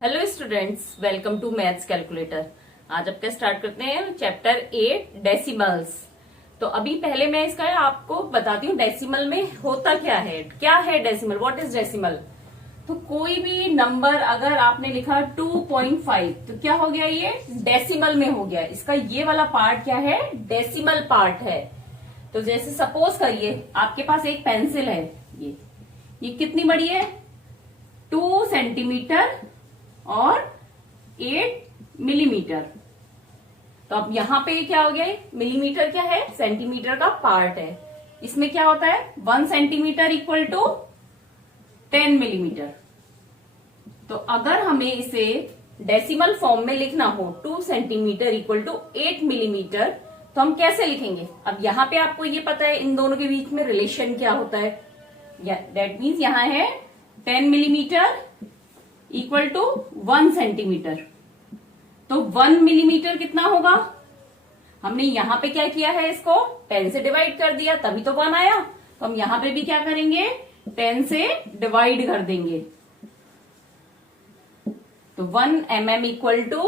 Hello students, welcome to maths calculator. आज आपका start करते हैं चैप्टर 8 डेसिमल्स। तो अभी पहले मैं इसका आपको बताती हूँ डेसिमल में होता क्या है डेसिमल, व्हाट इज डेसिमल। तो कोई भी नंबर अगर आपने लिखा 2.5 तो क्या हो गया, ये डेसिमल में हो गया। इसका ये वाला पार्ट क्या है, डेसिमल पार्ट है। तो जैसे सपोज करिए आपके पास एक पेंसिल है, ये कितनी बड़ी है, 2 सेंटीमीटर और 8 मिलीमीटर। तो अब यहां पे क्या हो गया, मिलीमीटर क्या है, सेंटीमीटर का पार्ट है। इसमें क्या होता है, 1 सेंटीमीटर इक्वल टू 10 मिलीमीटर। तो अगर हमें इसे डेसिमल फॉर्म में लिखना हो 2 सेंटीमीटर इक्वल टू 8 मिलीमीटर, तो हम कैसे लिखेंगे। अब यहां पे आपको ये पता है इन दोनों के बीच में रिलेशन क्या होता है। दैट मीन्स यहां है 10 मिलीमीटर इक्वल टू 1 सेंटीमीटर। तो 1 मिलीमीटर कितना होगा, हमने यहां पे क्या किया है, इसको 10 से डिवाइड कर दिया तभी तो 1 आया। तो हम यहां पे भी क्या करेंगे, 10 से डिवाइड कर देंगे। तो 1 mm इक्वल टू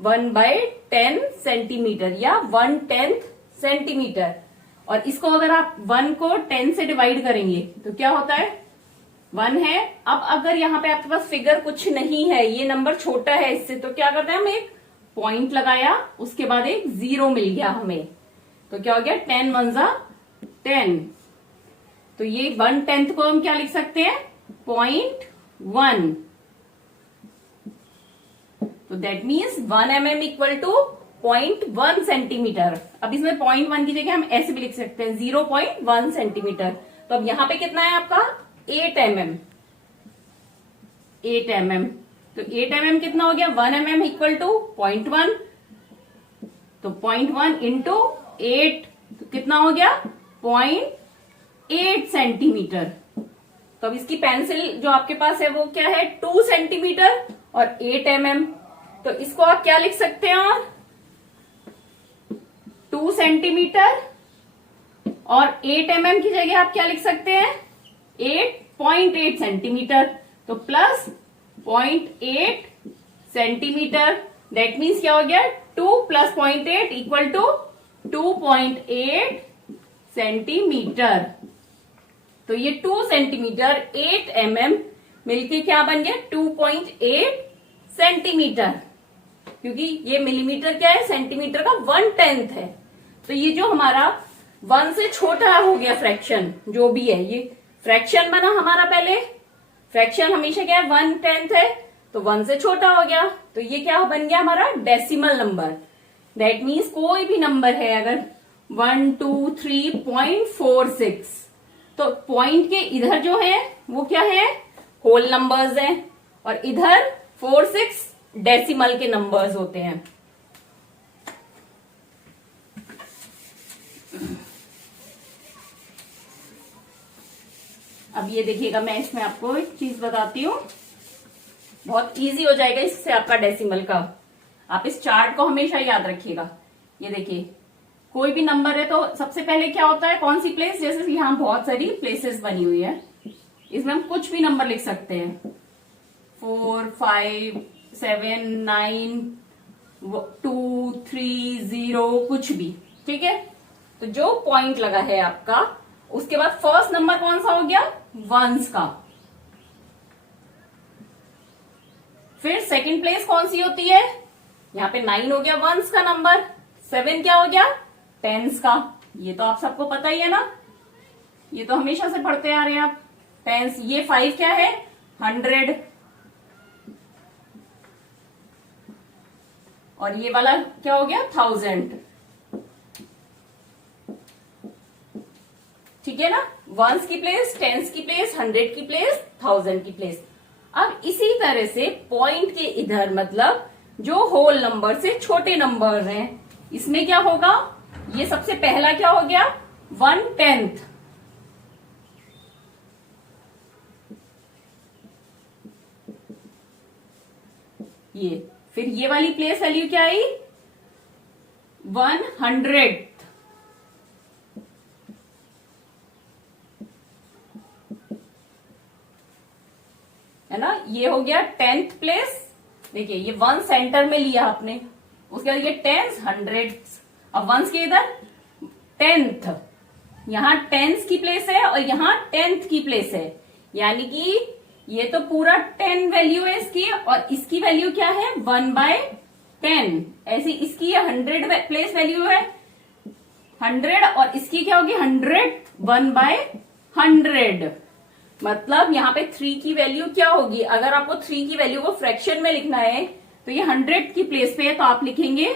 1/10 सेंटीमीटर या 1/10 सेंटीमीटर। और इसको अगर आप 1 को 10 से डिवाइड करेंगे तो क्या होता है, 1 है। अब अगर यहाँ पे आपके पास फिगर कुछ नहीं है, ये नंबर छोटा है इससे, तो क्या करते हैं, हम एक पॉइंट लगाया, उसके बाद एक 0 मिल गया हमें। तो क्या हो गया, 10 1 जा 10। तो ये 1/10 को हम क्या लिख सकते हैं, 0.1। तो that means 1 mm equal to 0.1 centimetre. अब इसमें 0.1 की जगह हम ऐसे भी लिख सकते हैं 0.1 सेंटीमीटर। तो अब यहां पे कितना है आपका, 8 mm। 8 mm, तो 8 mm कितना हो गया, 1 mm इक्वल टू 0.1। तो 0.1 इंटू 8 तो कितना हो गया, 0.8 सेंटीमीटर। तो अब इसकी पेंसिल जो आपके पास है वो क्या है, 2 सेंटीमीटर और 8 mm। तो इसको आप क्या लिख सकते हैं, और 2 सेंटीमीटर और 8 mm की जगह आप क्या लिख सकते हैं, 8.8 सेंटीमीटर। तो प्लस 0.8 सेंटीमीटर, दैट मीन्स क्या हो गया, 2 + 0.8 इक्वल टू 2.8 सेंटीमीटर। तो ये 2 सेंटीमीटर 8 mm मिलके क्या बन गया, 2.8 सेंटीमीटर। क्योंकि ये मिलीमीटर क्या है, सेंटीमीटर का 1/10 है। तो ये जो हमारा 1 से छोटा हो गया फ्रैक्शन जो भी है, ये फ्रैक्शन बना हमारा। पहले फ्रैक्शन हमेशा क्या है, 1/10 है, तो 1 से छोटा हो गया। तो ये क्या बन गया हमारा, डेसिमल नंबर। दैट मीन्स कोई भी नंबर है, अगर 1 2 3.46, तो पॉइंट के इधर जो है वो क्या है, होल नंबर्स हैं, और इधर 46 डेसिमल के नंबर्स होते हैं। अब ये देखिएगा, मैं इसमें आपको एक चीज बताती हूँ, बहुत इजी हो जाएगा इससे आपका डेसिमल का। आप इस चार्ट को हमेशा याद रखिएगा। ये देखिए, कोई भी नंबर है तो सबसे पहले क्या होता है, कौन सी प्लेस, जैसे यहाँ बहुत सारी प्लेसेस बनी हुई है, इसमें हम कुछ भी नंबर लिख सकते हैं, 4 5 7 9 2 3 0 कुछ भी, ठीक है। तो जो पॉइंट लगा है आपका, उसके बाद फर्स्ट नंबर कौन सा हो गया, वंस का। फिर सेकंड प्लेस कौन सी होती है, यहाँ पे 9 हो गया वंस का नंबर, 7 क्या हो गया, टेंस का। ये तो आप सबको पता ही है ना, ये तो हमेशा से पढ़ते आ रहे हैं आप, टेंस। ये 5 क्या है, 100। और ये वाला क्या हो गया, 1000। ठीक है ना, वंस की प्लेस, टेंस की प्लेस, 100 की प्लेस, 1000 की प्लेस। अब इसी तरह से पॉइंट के इधर, मतलब जो होल नंबर से छोटे नंबर हैं, इसमें क्या होगा, ये सबसे पहला क्या हो गया, 1/10। ये फिर ये वाली प्लेस वैल्यू क्या आई, 100, है ना। ये हो गया 10th प्लेस, देखिए ये वन सेंटर में लिया आपने, उसके बाद ये टेंस, हंड्रेड्स, अब वंस के इधर टेंथ, यहाँ टेंस की प्लेस है और यहाँ टेंथ की प्लेस है, यानी कि ये तो पूरा 10 वैल्यू है इसकी, और इसकी वैल्यू क्या है 1/10। ऐसे इसकी 100 प्लेस वैल्यू है 100, और इसकी क्या होगी 100, 1/100। मतलब यहाँ पे 3 की वैल्यू क्या होगी, अगर आपको 3 की वैल्यू को फ्रैक्शन में लिखना है तो ये 100 की प्लेस पे है, तो आप लिखेंगे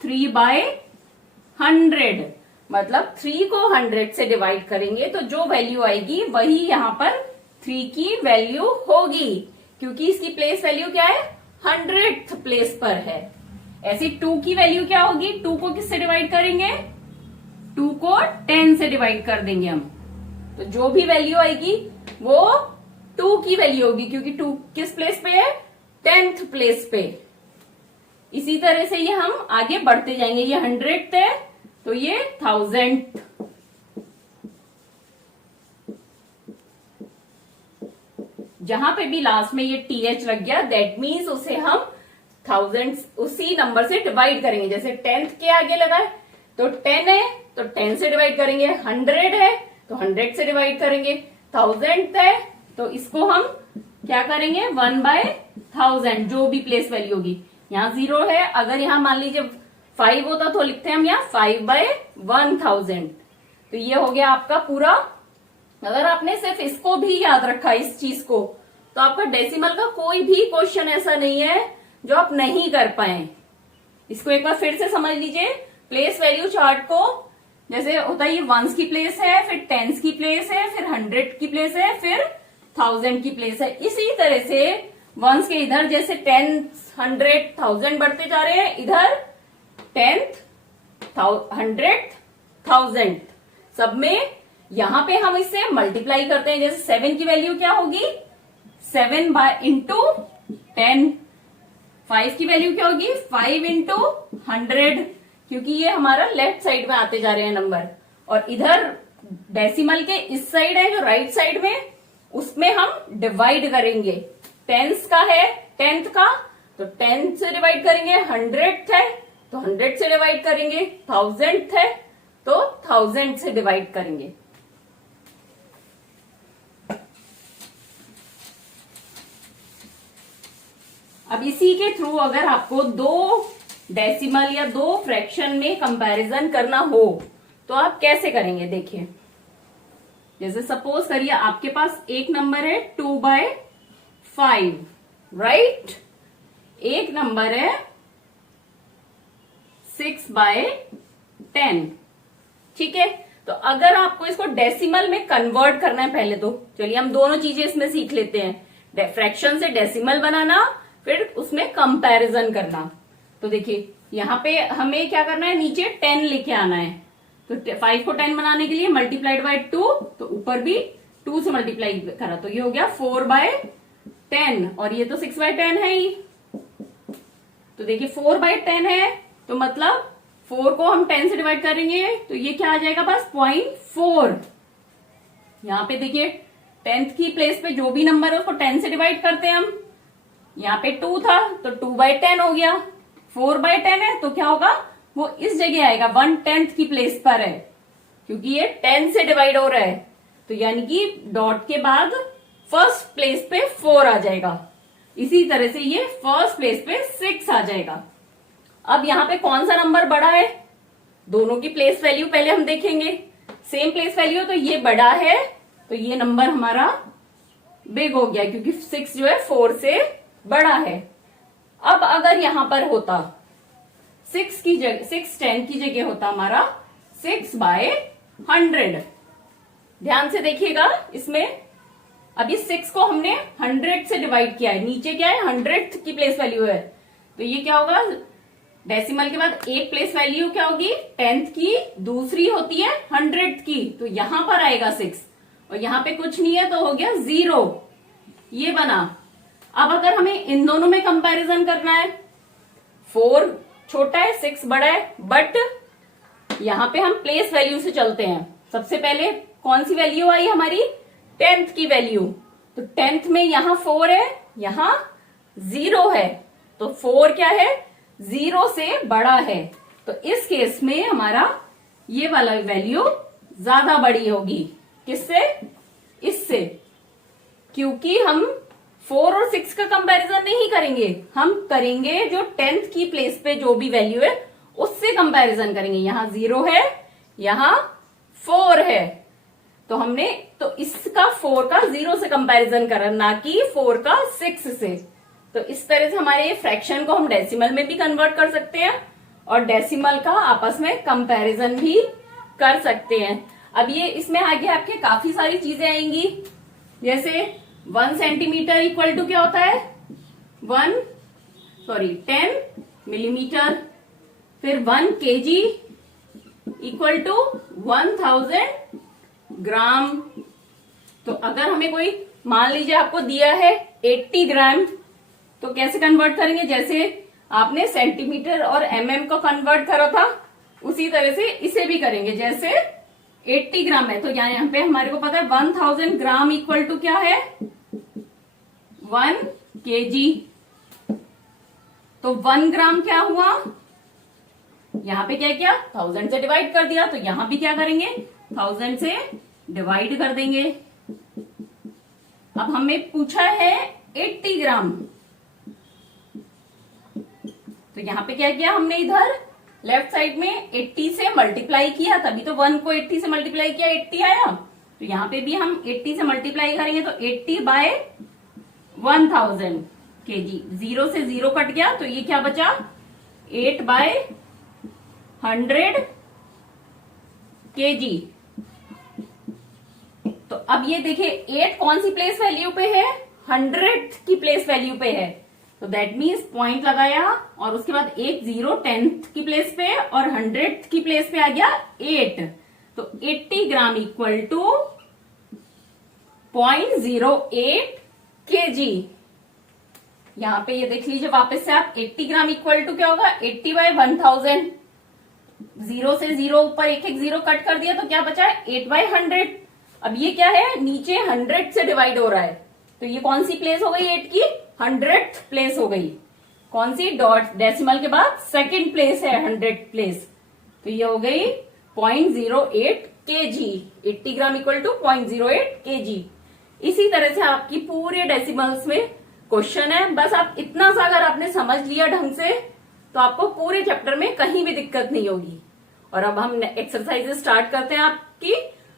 3/100। मतलब 3 को 100 से डिवाइड करेंगे तो जो वैल्यू आएगी वही यहाँ पर 3 की वैल्यू होगी, क्योंकि इसकी प्लेस वैल्यू क्या है 100th प्लेस पर है। ऐसी 2 की वैल्यू क्या होगी, 2 को किससे डिवाइड करेंगे, 2 को 10 से डिवाइड कर देंगे हम, तो जो भी वैल्यू आएगी वो 2 की वैल्यू होगी, क्योंकि 2 किस प्लेस पे है 10th प्लेस पे। इसी तरह से ये हम आगे बढ़ते जाएंगे, ये 100th है तो ये 1000th, जहां पे भी लास्ट में ये TH लग गया दैट मीन्स उसे हम 1000 उसी नंबर से डिवाइड करेंगे। जैसे 10th के आगे लगा है तो 10 है तो 10 से डिवाइड करेंगे, 100 है तो 100 से डिवाइड करेंगे, 1000th है तो इसको हम क्या करेंगे 1/1000, जो भी प्लेस वैल्यू होगी। यहाँ 0 है, अगर यहाँ मान लीजिए 5 होता तो लिखते हैं हम यहाँ 5/1000। तो ये हो गया आपका पूरा। अगर आपने सिर्फ इसको भी याद रखा इस चीज को, तो आपका डेसिमल का कोई भी क्वेश्चन ऐसा नहीं है जो आप नहीं कर पाए। इसको एक बार फिर से समझ लीजिए, प्लेस वैल्यू चार्ट को जैसे होता है, ये वंस की प्लेस है, फिर टेंस की प्लेस है, फिर 100 की प्लेस है, फिर 1000 की प्लेस है। इसी तरह से वंस के इधर जैसे 10, 100, 1000 बढ़ते जा रहे हैं, इधर 10th, 100, 1000 सब में यहां पे हम इससे मल्टीप्लाई करते हैं। जैसे 7 की वैल्यू क्या होगी 7/10, 5 की वैल्यू क्या होगी 5/100, क्योंकि ये हमारा लेफ्ट साइड में आते जा रहे हैं नंबर, और इधर डेसिमल के इस साइड है जो राइट साइड में, उसमें हम डिवाइड करेंगे। टेंस का है 10th का तो 10 से डिवाइड करेंगे, 100th है तो 100 से डिवाइड करेंगे, 1000th है तो 1000 से डिवाइड करेंगे। अब इसी के थ्रू अगर आपको 2 डेसिमल या 2 फ्रैक्शन में कंपैरिजन करना हो तो आप कैसे करेंगे, देखिए। जैसे सपोज करिए आपके पास एक नंबर है 2/5, राइट, एक नंबर है 6/10, ठीक है। तो अगर आपको इसको डेसिमल में कन्वर्ट करना है, पहले तो चलिए हम दोनों चीजें इसमें सीख लेते हैं, फ्रैक्शन से डेसिमल बनाना, फिर उसमें कंपैरिजन करना। तो देखिए यहाँ पे हमें क्या करना है, नीचे 10 लेके आना है, तो 5 को 10 बनाने के लिए मल्टीप्लाइड बाय 2, तो ऊपर भी 2 से मल्टीप्लाई करा तो ये हो गया 4/10, और ये तो 6/10 है ही। तो देखिए 4/10 है तो मतलब 4 को हम 10 से डिवाइड करेंगे तो ये क्या आ जाएगा बस 0.4। यहाँ पे देखिए 10th की प्लेस पे जो भी नंबर है उसको 10 से डिवाइड करते हैं हम। यहाँ पे 2 था तो 2/10 हो गया, 4/10 है तो क्या होगा, वो इस जगह आएगा 1/10 की प्लेस पर है, क्योंकि ये 10 से डिवाइड हो रहा है, तो यानी कि डॉट के बाद फर्स्ट प्लेस पे 4 आ जाएगा। इसी तरह से ये फर्स्ट प्लेस पे 6 आ जाएगा। अब यहाँ पे कौन सा नंबर बड़ा है, दोनों की प्लेस वैल्यू पहले हम देखेंगे। सेम प्लेस वैल्यू तो ये बड़ा है तो ये नंबर हमारा बिग हो गया, क्योंकि 6 जो है 4 से बड़ा है। अब अगर यहां पर होता 6 की जगह 6/10 की जगह होता हमारा 6/100। ध्यान से देखिएगा इसमें, अभी 6 को हमने 100 से डिवाइड किया है, नीचे क्या है 100th की प्लेस वैल्यू है, तो ये क्या होगा, डेसिमल के बाद एक प्लेस वैल्यू क्या होगी 10th की, दूसरी होती है 100th की, तो यहां पर आएगा 6, और यहां पे कुछ नहीं है तो हो गया 0, ये बना। अब अगर हमें इन दोनों में कंपैरिजन करना है, 4 छोटा है 6 बड़ा है, बट यहां पे हम प्लेस वैल्यू से चलते हैं। सबसे पहले कौन सी वैल्यू आई हमारी 10th की वैल्यू, तो 10th में यहां 4 है, यहां 0 है, तो 4 क्या है, 0 से बड़ा है। तो इस केस में हमारा ये वाला वैल्यू ज्यादा बड़ी होगी। किससे, इससे, क्योंकि हम 4 और 6 का कंपैरिजन नहीं करेंगे, हम करेंगे जो 10th की प्लेस पे जो भी वैल्यू है उससे कंपैरिजन करेंगे। यहां 0 है, यहां 4 है, तो हमने तो इसका 4 का 0 से कंपैरिजन करा, ना कि 4 का 6 से। तो इस तरह से हमारे ये फ्रैक्शन को हम डेसिमल में भी कन्वर्ट कर सकते हैं और डेसिमल का आपस में कंपैरिजन भी कर सकते हैं। अब ये इसमें आगे आपके काफी सारी चीजें आएंगी, जैसे 1 सेंटीमीटर इक्वल टू क्या होता है, 10 मिलीमीटर, फिर 1 केजी इक्वल टू 1000 ग्राम। तो अगर हमें कोई मान लीजिए आपको दिया है 80 ग्राम, तो कैसे कन्वर्ट करेंगे, जैसे आपने सेंटीमीटर और एमएम को कन्वर्ट करा था उसी तरह से इसे भी करेंगे। जैसे 80 ग्राम है तो यहाँ पे हमारे को पता है 1000 ग्राम इक्वल टू क्या है, 1 केजी। तो 1 ग्राम क्या हुआ, यहां पे क्या किया, 1000 से डिवाइड कर दिया, तो यहां भी क्या करेंगे, 1000 से डिवाइड कर देंगे। अब हमें पूछा है 80 ग्राम, तो यहां पे क्या किया हमने, इधर लेफ्ट साइड में 80 से मल्टीप्लाई किया, तभी तो 1 को 80 से मल्टीप्लाई किया 80 आया। तो यहां पे भी हम 80 से मल्टीप्लाई करेंगे तो 80 बाय 1000 केजी, 0 से 0 कट गया, तो ये क्या बचा, 8 बाय 100 केजी। तो अब ये देखिए 8 कौन सी प्लेस वैल्यू पे है, 100 की प्लेस वैल्यू पे है, तो दैट मीन्स पॉइंट लगाया और उसके बाद एक 0 10th की प्लेस पे और 100th की प्लेस पे आ गया 8। तो 80 ग्राम इक्वल टू 0.08 केजी। यहां पे ये देख लीजिए वापस से आप, 80 ग्राम इक्वल टू क्या होगा, 80 बाय 1000, 0 से 0 ऊपर एक 0 कट कर दिया तो क्या बचा है, 8 बाय 100। अब ये क्या है, नीचे 100 से डिवाइड हो रहा है, तो ये कौन सी प्लेस हो गई 8 की, 100th प्लेस हो गई। कौन सी, डॉट डेसिमल के बाद सेकंड प्लेस है 100th प्लेस, तो ये हो गई 0.08 kg. 80 gram equal to 0.08 kg. इसी तरह से आपकी पूरे डेसिमल्स में क्वेश्चन है, बस आप इतना सा अगर आपने समझ लिया ढंग से तो आपको पूरे चैप्टर में कहीं भी दिक्कत नहीं होगी। और अब हम एक्सरसाइजेस स्टार्ट करते हैं आपकी।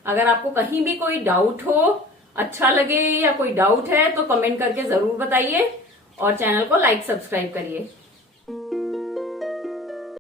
अगर आपको कहीं भी कोई डाउट हो, अच्छा लगे या कोई डाउट है तो कमेंट करके जरूर बताइए और चैनल को लाइक सब्सक्राइब करिए।